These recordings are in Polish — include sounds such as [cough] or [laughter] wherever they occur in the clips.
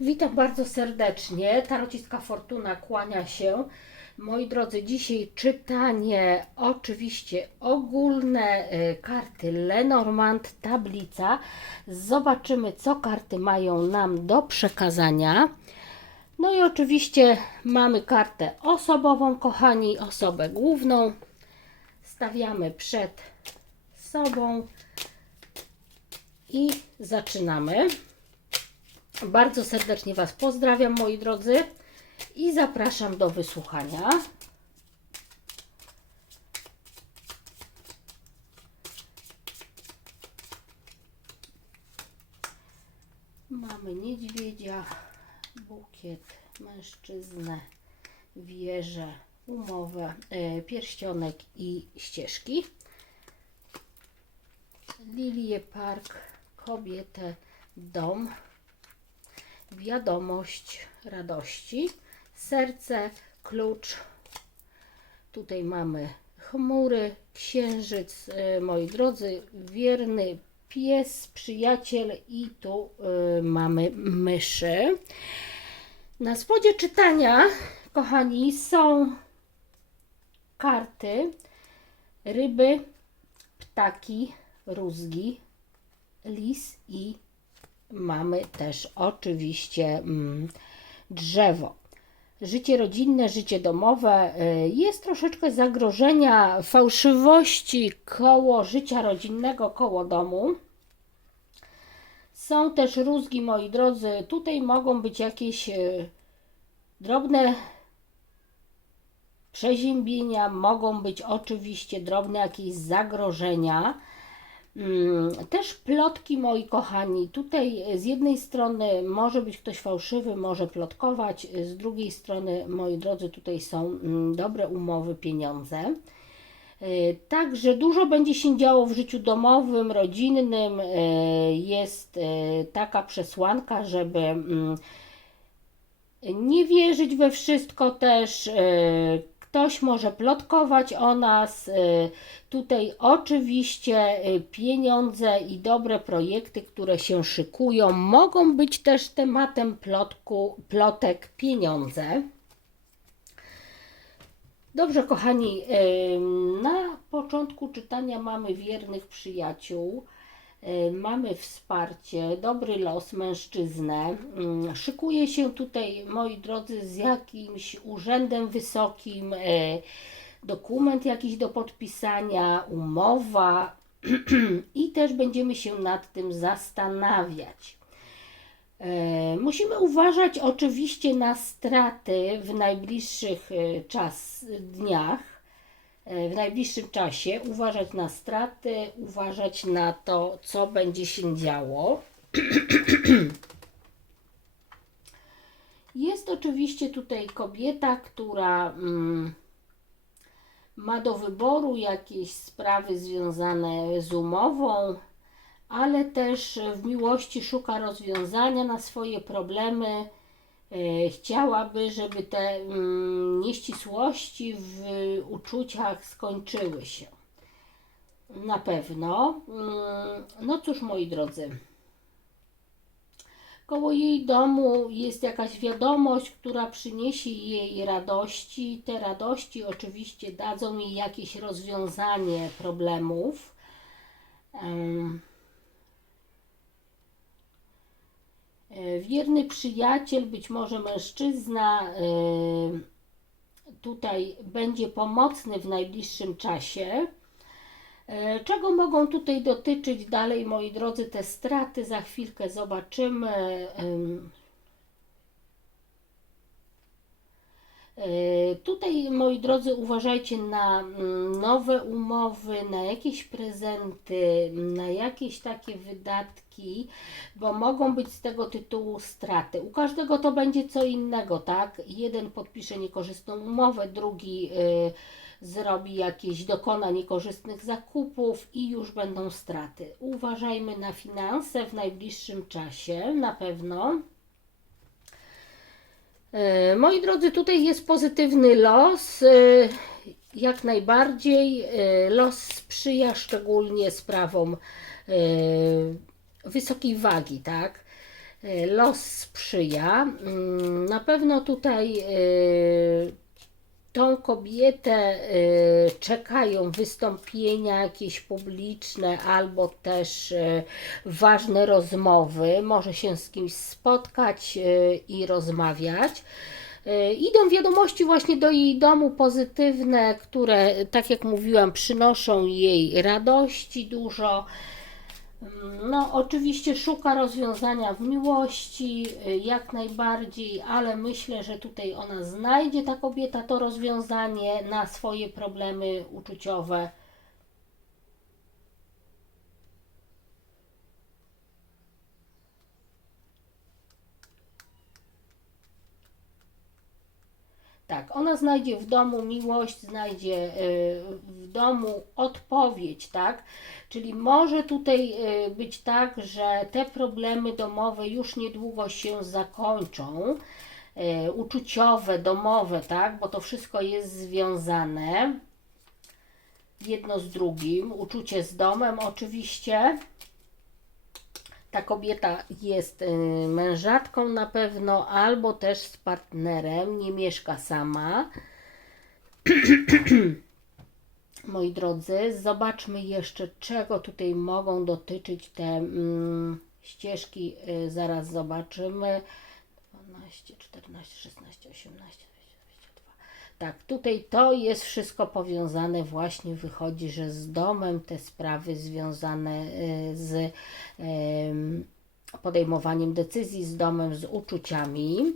Witam bardzo serdecznie. Tarociska Fortuna kłania się. Moi drodzy, dzisiaj czytanie oczywiście ogólne y, karty Lenormand, tablica. Zobaczymy, co karty mają nam do przekazania. No i oczywiście mamy kartę osobową, kochani, osobę główną. Stawiamy przed sobą i zaczynamy. Bardzo serdecznie Was pozdrawiam, moi drodzy, i zapraszam do wysłuchania. Mamy niedźwiedzia, bukiet, mężczyznę, wieżę, umowę, e, pierścionek i ścieżki. Lilię, park, kobietę, dom, wiadomość radości, serce, klucz. Tutaj mamy chmury, księżyc, e, moi drodzy, wierny pies, przyjaciel i tu e, mamy myszy. Na spodzie czytania, kochani, są karty, ryby, ptaki, rózgi, lis i mamy też oczywiście mm, drzewo. Życie rodzinne, życie domowe. y, Jest troszeczkę zagrożenia fałszywości koło życia rodzinnego, koło domu. Są też rózgi, moi drodzy. Tutaj mogą być jakieś y, drobne przeziębienia, mogą być oczywiście drobne jakieś zagrożenia. Mm, Też plotki, moi kochani. Tutaj z jednej strony może być ktoś fałszywy, może plotkować, z drugiej strony, moi drodzy, tutaj są mm, dobre umowy, pieniądze. Y, Także dużo będzie się działo w życiu domowym, rodzinnym. Y, Jest y, taka przesłanka, żeby mm, nie wierzyć we wszystko też. Y, Ktoś może plotkować o nas. y, Tutaj oczywiście y, pieniądze i dobre projekty, które się szykują, mogą być też tematem plotku, plotek pieniądze. Dobrze, kochani, ym, na początku czytania mamy wiernych przyjaciół, y, mamy wsparcie, dobry los, mężczyznę. Ym, Szykuje się tutaj, moi drodzy, z jakimś urzędem wysokim, y, dokument jakiś do podpisania, umowa [clears throat] i też będziemy się nad tym zastanawiać. E, Musimy uważać oczywiście na straty w najbliższych czas, dniach, w najbliższym czasie, uważać na straty, uważać na to, co będzie się działo. [clears throat] Jest oczywiście tutaj kobieta, która mm, ma do wyboru jakieś sprawy związane z umową, ale też w miłości szuka rozwiązania na swoje problemy. E, Chciałaby, żeby te mm, nieścisłości w uczuciach skończyły się. Na pewno. Mm, No cóż, moi drodzy. Koło jej domu jest jakaś wiadomość, która przyniesie jej radości. Te radości oczywiście dadzą jej jakieś rozwiązanie problemów. Em, Wierny przyjaciel, być może mężczyzna, e, tutaj będzie pomocny w najbliższym czasie. E, Czego mogą tutaj dotyczyć dalej, moi drodzy, te straty? Za chwilkę zobaczymy. Tutaj, moi drodzy, uważajcie na mm, nowe umowy, na jakieś prezenty, na jakieś takie wydatki, bo mogą być z tego tytułu straty. U każdego to będzie co innego, tak? Jeden podpisze niekorzystną umowę, drugi y, zrobi jakieś, dokona niekorzystnych zakupów i już będą straty. Uważajmy na finanse w najbliższym czasie, na pewno. E, Moi drodzy, tutaj jest pozytywny los. e, Jak najbardziej e, los sprzyja szczególnie sprawom wysokiej wagi, tak? los sprzyja. Mm, Na pewno tutaj tą kobietę e, czekają wystąpienia jakieś publiczne albo też e, ważne rozmowy. Może się z kimś spotkać e, i rozmawiać. Idą wiadomości właśnie do jej domu pozytywne, które, tak jak mówiłam, przynoszą jej radości dużo. No, oczywiście szuka rozwiązania w miłości, y, jak najbardziej, ale myślę, że tutaj ona znajdzie, ta kobieta, to rozwiązanie na swoje problemy uczuciowe. Tak, ona znajdzie w domu miłość, znajdzie y, w domu odpowiedź, tak? Czyli może tutaj y, być tak, że te problemy domowe już niedługo się zakończą. y, Uczuciowe, domowe, tak? Bo to wszystko jest związane jedno z drugim. Uczucie z domem, oczywiście. Ta kobieta jest y, mężatką na pewno, albo też z partnerem, nie mieszka sama. [clears throat] Moi drodzy, zobaczmy jeszcze, czego tutaj mogą dotyczyć te mm, ścieżki. Y, zaraz zobaczymy. 12, 14, 16, 18, 20, 22. Tak, tutaj to jest wszystko powiązane, właśnie wychodzi, że z domem te sprawy związane y, z em, podejmowaniem decyzji, z domem, z uczuciami.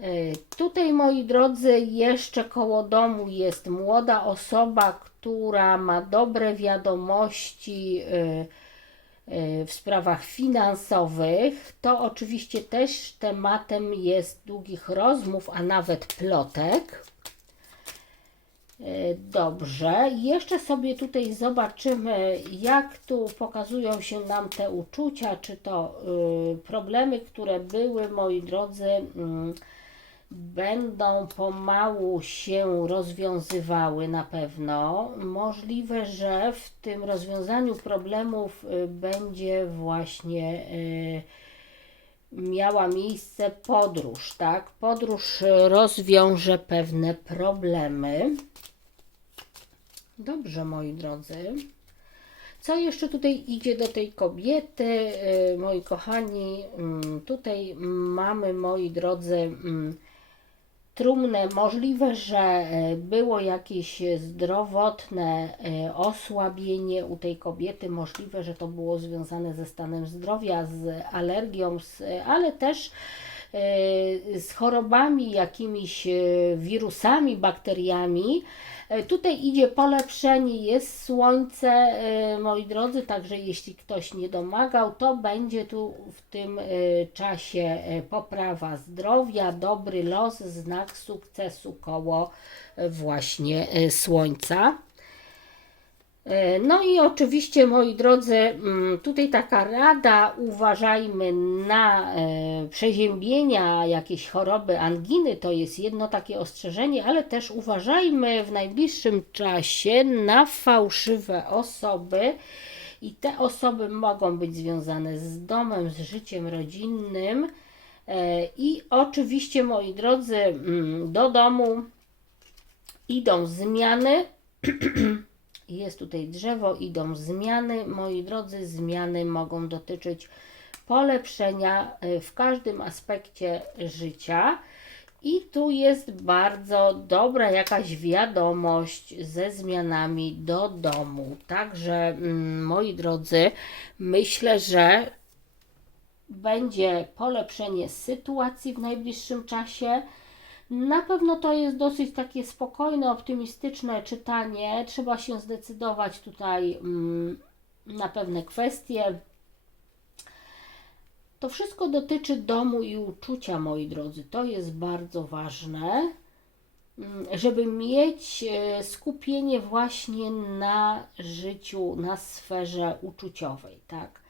Y, Tutaj, moi drodzy, jeszcze koło domu jest młoda osoba, która ma dobre wiadomości y, y, w sprawach finansowych. To oczywiście też tematem jest długich rozmów, a nawet plotek. Y, Dobrze, jeszcze sobie tutaj zobaczymy, jak tu pokazują się nam te uczucia, czy to y, problemy, które były, moi drodzy, mm, będą pomału się rozwiązywały na pewno. Możliwe, że w tym rozwiązaniu problemów y, będzie właśnie y, miała miejsce podróż, tak? Podróż rozwiąże pewne problemy. Dobrze, moi drodzy. Co jeszcze tutaj idzie do tej kobiety, y, moi kochani? Mm, Tutaj mamy, moi drodzy, mm, trumnę. Możliwe, że e, było jakieś zdrowotne e, osłabienie u tej kobiety. Możliwe, że to było związane ze stanem zdrowia, z alergią, z, ale też e, z chorobami, jakimiś e, wirusami, bakteriami. E, Tutaj idzie polepszenie, jest słońce, e, moi drodzy, także jeśli ktoś nie domagał, to będzie tu w tym e, czasie e, poprawa zdrowia, dobry los, znak sukcesu koło e, właśnie e, słońca. E, No i oczywiście, moi drodzy, mm, tutaj taka rada, uważajmy na e, przeziębienia, jakieś choroby, anginy, to jest jedno takie ostrzeżenie, ale też uważajmy w najbliższym czasie na fałszywe osoby i te osoby mogą być związane z domem, z życiem rodzinnym E, i oczywiście, moi drodzy, mm, do domu idą zmiany. [clears throat] Jest tutaj drzewo, idą zmiany. Moi drodzy, zmiany mogą dotyczyć polepszenia y, w każdym aspekcie życia. I tu jest bardzo dobra jakaś wiadomość ze zmianami do domu. Także, mm, moi drodzy, myślę, że będzie polepszenie sytuacji w najbliższym czasie. Na pewno to jest dosyć takie spokojne, optymistyczne czytanie. Trzeba się zdecydować tutaj mm, na pewne kwestie. To wszystko dotyczy domu i uczucia, moi drodzy. To jest bardzo ważne, mm, żeby mieć e, skupienie właśnie na życiu, na sferze uczuciowej, tak?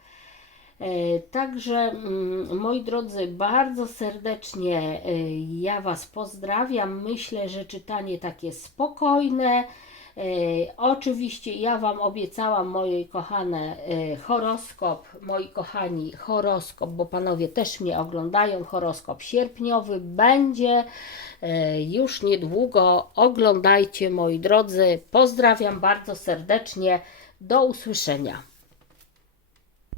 E, Także, mm, moi drodzy, bardzo serdecznie e, ja Was pozdrawiam. Myślę, że czytanie takie spokojne, E, oczywiście ja Wam obiecałam, moje kochane, horoskop, moi kochani, horoskop, bo panowie też mnie oglądają, horoskop sierpniowy będzie już niedługo. Oglądajcie, moi drodzy. Pozdrawiam bardzo serdecznie. Do usłyszenia.